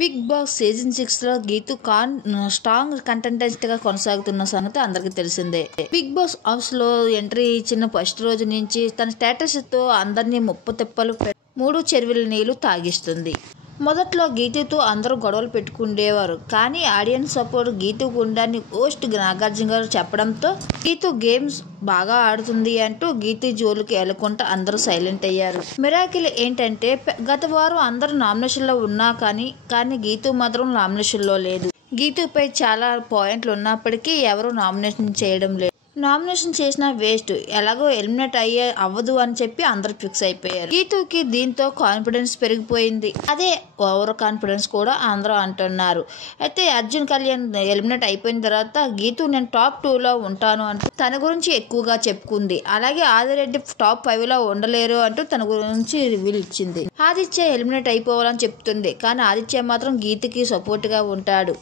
Big Boss season 6లో Geetu strong contestant గా కొనసాగుతున్న సంగతి అందరికీ తెలిసిందే. బిగ్ బాస్ హౌస్ లో ఎంట్రీ ఇచ్చిన ఫస్ట్ రోజు నుంచి తన స్టేటస్ తో అందరినీ ముప్పుతిప్పలు మూడు చెరువుల నీళ్లు తాగిస్తుంది. మొదట్లో గీతుతో అందరూ గొడవలు పెట్టుకుండేవారు. కానీ ఆడియన్స్ సపోర్ట్ గీతుకు ఉందని హోస్ట్ నాగార్జున గారు చెప్పడంతో గీతు గేమ్స్ బాగా ఆడుతుంది అంటూ గీతు జోలికి వెళ్లకుండా అందరూ సైలెంట్ అయ్యారు. మిరాకిల్ ఏంటంటే గత వారం అందరూ నామినేషన్లో ఉన్నా కానీ గీతు మాత్రం నామినేషన్లో లేదు. గీతుపై చాలా పాయింట్లు ఉన్నప్పటికీ ఎవరూ నామినేషన్ చేయడం లేదు. నామినేషన్ చేసినా వేస్ట్, ఎలాగో ఎలిమినేట్ అవ్వదు అని చెప్పి అందరు ఫిక్స్ అయిపోయారు. గీతుకి దీంతో కాన్ఫిడెన్స్ పెరిగిపోయింది. అదే ఓవర్ కాన్ఫిడెన్స్ కూడా అందరూ అంటున్నారు. అయితే అర్జున్ కళ్యాణ్ ఎలిమినేట్ అయిపోయిన తర్వాత గీతు నేను టాప్ 2లో ఉంటాను అంటూ తన గురించి ఎక్కువగా చెప్పుకుంది. అలాగే ఆదిరెడ్డి టాప్ 5లో ఉండలేరు అంటూ తన గురించి రివీల్ ఇచ్చింది. ఆదిత్య ఎలిమినేట్ అయిపోవాలని చెప్తుంది. కానీ ఆదిత్య మాత్రం గీతుకి సపోర్ట్ గా ఉంటాడు.